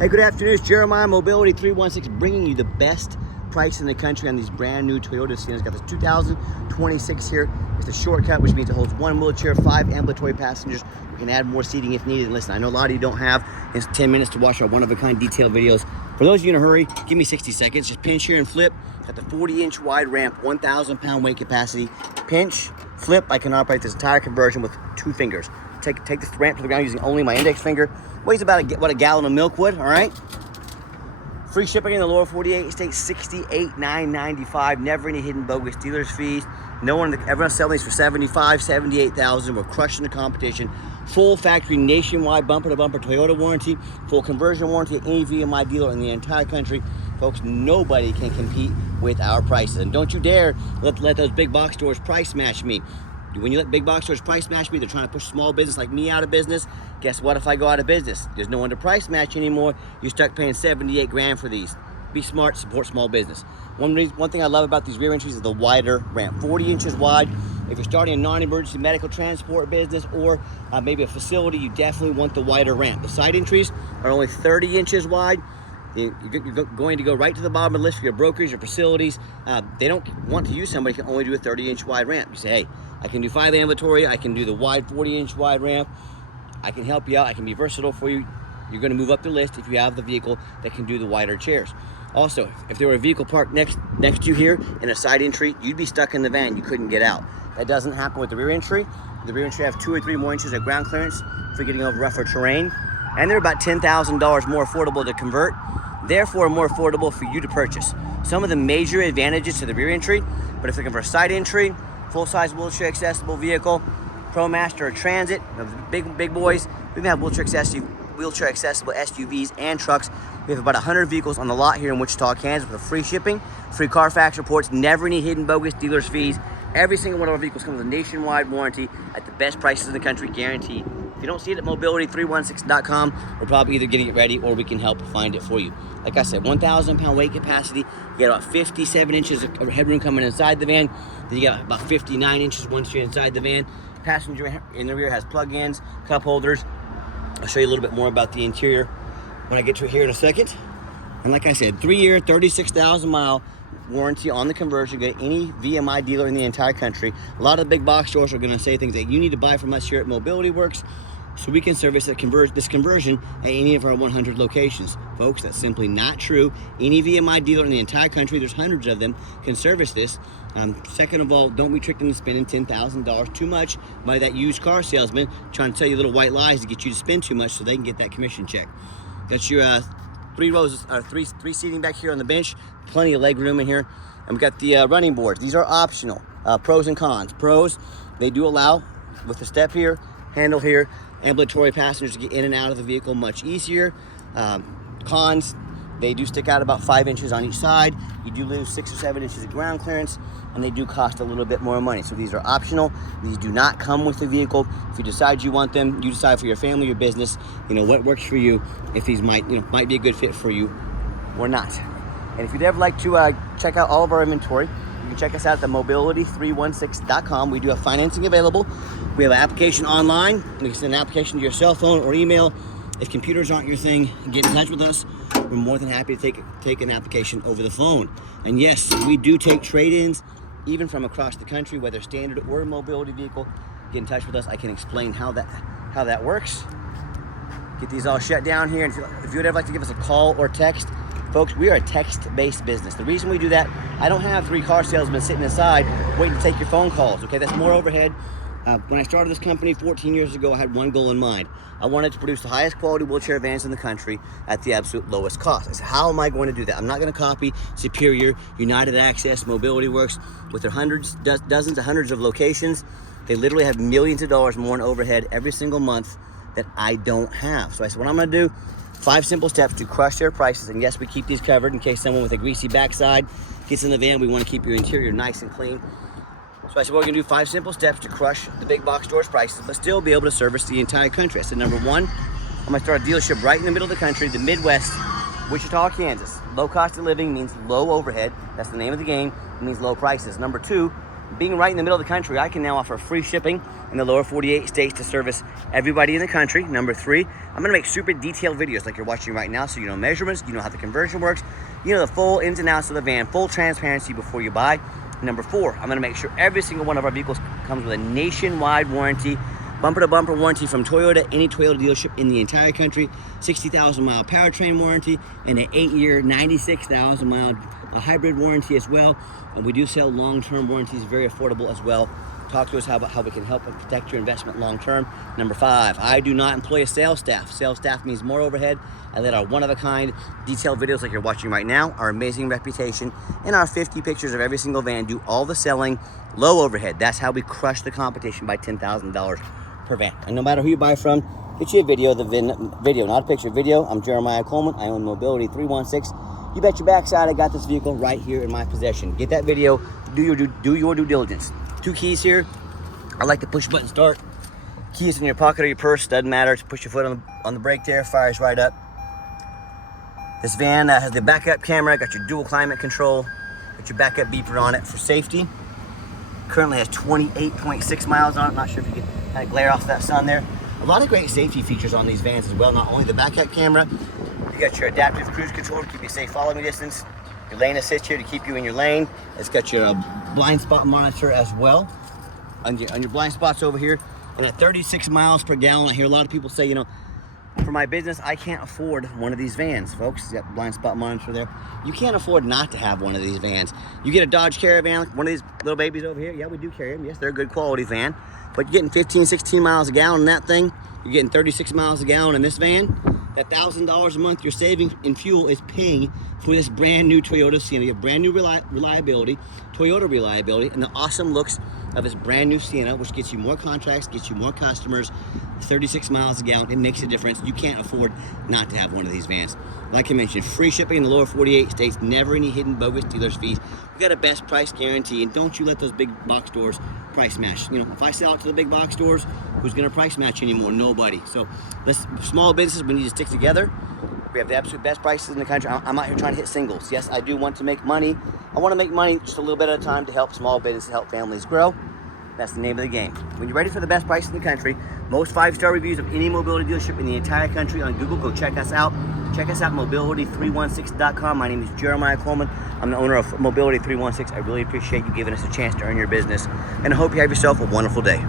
Hey, good afternoon. It's Jeremiah, Mobility 316, bringing you the best price in the country on these brand new Toyota Siennas. Got this 2026 here. It's a shortcut, which means it holds one wheelchair, 5 ambulatory passengers. We can add more seating if needed. And listen, I know a lot of you don't have 10 minutes to watch our one-of-a-kind detailed videos. For those of you in a hurry, give me 60 seconds. Just pinch here and flip. Got the 40-inch wide ramp, 1,000-pound weight capacity. Pinch, flip. I can operate this entire conversion with 2 fingers. Take this ramp to the ground using only my index finger. Weighs about what a gallon of milk would, all right? Free shipping in the lower 48 states, $68,995. Never any hidden bogus dealer's fees. Everyone's selling these for $75,000, $78,000. We're crushing the competition. Full factory nationwide bumper-to-bumper Toyota warranty. Full conversion warranty at any VMI dealer in the entire country. Folks, nobody can compete with our prices. And don't you dare let those big box stores price match me. When you let big box stores price match me, they're trying to push small business like me out of business. Guess what if I go out of business? There's no one to price match anymore. You're stuck paying 78 grand for these. Be smart, support small business. One thing I love about these rear entries is the wider ramp. 40 inches wide. If you're starting a non-emergency medical transport business or maybe a facility, you definitely want the wider ramp. The side entries are only 30 inches wide. You're going to go right to the bottom of the list for your brokers, your facilities. They don't want to use somebody who can only do a 30-inch wide ramp. You say, hey, I can do 5 ambulatory, I can do the wide 40-inch wide ramp. I can help you out, I can be versatile for you. You're gonna move up the list if you have the vehicle that can do the wider chairs. Also, if there were a vehicle parked next to you here in a side entry, you'd be stuck in the van, you couldn't get out. That doesn't happen with the rear entry. The rear entry have 2 or 3 more inches of ground clearance for getting over rougher terrain. And they're about $10,000 more affordable to convert, therefore more affordable for you to purchase. Some of the major advantages to the rear entry, but if you're looking for a side entry, full-size wheelchair accessible vehicle, ProMaster or Transit, big boys. We even have wheelchair accessible SUVs and trucks. We have about 100 vehicles on the lot here in Wichita, Kansas with free shipping, free Carfax reports, never any hidden bogus dealer's fees. Every single one of our vehicles comes with a nationwide warranty at the best prices in the country, guaranteed. If you don't see it at mobility316.com, we're probably either getting it ready or we can help find it for you. Like I said, 1,000-pound weight capacity. You get about 57 inches of headroom coming inside the van. Then you got about 59 inches once you're inside the van. Passenger in the rear has plug-ins, cup holders. I'll show you a little bit more about the interior when I get to it here in a second. And like I said, 3-year, 36,000-mile warranty on the conversion. Get any VMI dealer in the entire country. A lot of the big box stores are going to say things like, you need to buy from us here at Mobility Works so we can service this conversion at any of our 100 locations. Folks, that's simply not true. Any VMI dealer in the entire country, there's hundreds of them, can service this. Second of all, don't be tricked into spending $10,000 too much by that used car salesman trying to tell you little white lies to get you to spend too much so they can get that commission check. Got your 3 seating back here on the bench, plenty of leg room in here. And we got the running boards. These are optional. Pros and cons. Pros, they do allow, with the step here, handle here, ambulatory passengers to get in and out of the vehicle much easier. Cons, they do stick out about 5 inches on each side. You do lose 6 or 7 inches of ground clearance, and they do cost a little bit more money. So these are optional. These do not come with the vehicle. If you decide you want them, you decide for your family, your business, what works for you, if these might be a good fit for you or not. And if you'd ever like to check out all of our inventory, you can check us out at mobility316.com. We do have financing available. We have an application online. You can send an application to your cell phone or email. If computers aren't your thing, get in touch with us. We're more than happy to take an application over the phone. And yes, we do take trade-ins, even from across the country, whether standard or a mobility vehicle. Get in touch with us. I can explain how that works. Get these all shut down here. And if you would ever like to give us a call or text, folks, we are a text-based business. The reason we do that, I don't have 3 car salesmen sitting inside waiting to take your phone calls, okay? That's more overhead. When I started this company 14 years ago, I had one goal in mind. I wanted to produce the highest quality wheelchair vans in the country at the absolute lowest cost. I said, how am I going to do that? I'm not going to copy Superior, United Access, Mobility Works with their dozens of hundreds of locations. They literally have millions of dollars more in overhead every single month that I don't have. So I said, what I'm going to do, 5 simple steps to crush their prices. And yes, we keep these covered in case someone with a greasy backside gets in the van. We want to keep your interior nice and clean. So I said, we're going to do 5 simple steps to crush the big box stores prices, but still be able to service the entire country. I said, number 1, I'm going to start a dealership right in the middle of the country, the Midwest, Wichita, Kansas. Low cost of living means low overhead. That's the name of the game. It means low prices. Number 2, Being right in the middle of the country, I can now offer free shipping in the lower 48 states to service everybody in the country. Number 3, I'm gonna make super detailed videos like you're watching right now, so you know measurements, you know how the conversion works, you know the full ins and outs of the van, full transparency before you buy. Number 4, I'm gonna make sure every single one of our vehicles comes with a nationwide warranty, bumper to bumper warranty from Toyota, any Toyota dealership in the entire country, 60,000 mile powertrain warranty, and an 8-year, 96,000 mile hybrid warranty as well. And we do sell long-term warranties, very affordable as well. Talk to us about how we can help and protect your investment long-term. Number 5, I do not employ a sales staff. Sales staff means more overhead. I let our one-of-a-kind detailed videos like you're watching right now, our amazing reputation, and our 50 pictures of every single van do all the selling, low overhead. That's how we crush the competition by $10,000 per van. And no matter who you buy from, get you a video, video, not a picture, video. I'm Jeremiah Coleman. I own Mobility 316. You bet your backside I got this vehicle right here in my possession. Get that video, do your due diligence. 2 keys here. I like to push button start. Keys in your pocket or your purse, doesn't matter. Just push your foot on the brake there, fires right up. This van has the backup camera, got your dual climate control, got your backup beeper on it for safety. Currently has 28.6 miles on it. Not sure if you can kind of glare off that sun there. A lot of great safety features on these vans as well. Not only the backup camera, you got your adaptive cruise control to keep you safe following distance. Your lane assist here to keep you in your lane. It's got your blind spot monitor as well on your blind spots over here. And at 36 miles per gallon, I hear a lot of people say, you know, for my business, I can't afford one of these vans, folks. You got blind spot monitor there. You can't afford not to have one of these vans. You get a Dodge Caravan, one of these little babies over here. Yeah, we do carry them. Yes, they're a good quality van. But you're getting 15, 16 miles a gallon in that thing. You're getting 36 miles a gallon in this van. That $1,000 a month you're saving in fuel is paying for this brand new Toyota Sienna. You have brand new reliability, Toyota reliability, and the awesome looks of this brand new Sienna, which gets you more contracts, gets you more customers, 36 miles a gallon. It makes a difference. You can't afford not to have one of these vans. Like I mentioned, free shipping in the lower 48 states, never any hidden bogus dealer's fees. We got a best price guarantee, and don't you let those big box stores price match. You know, if I sell it to the big box stores, who's gonna price match anymore? Nobody. So let's, small businesses, we need to stick together. We have the absolute best prices in the country. I'm out here trying to hit singles. Yes, I do want to make money. I want to make money just a little bit at a time to help small businesses, help families grow. That's the name of the game. When you're ready for the best price in the country, most 5-star reviews of any mobility dealership in the entire country on Google, go check us out. Check us out, mobility316.com. My name is Jeremiah Coleman. I'm the owner of Mobility 316. I really appreciate you giving us a chance to earn your business. And I hope you have yourself a wonderful day.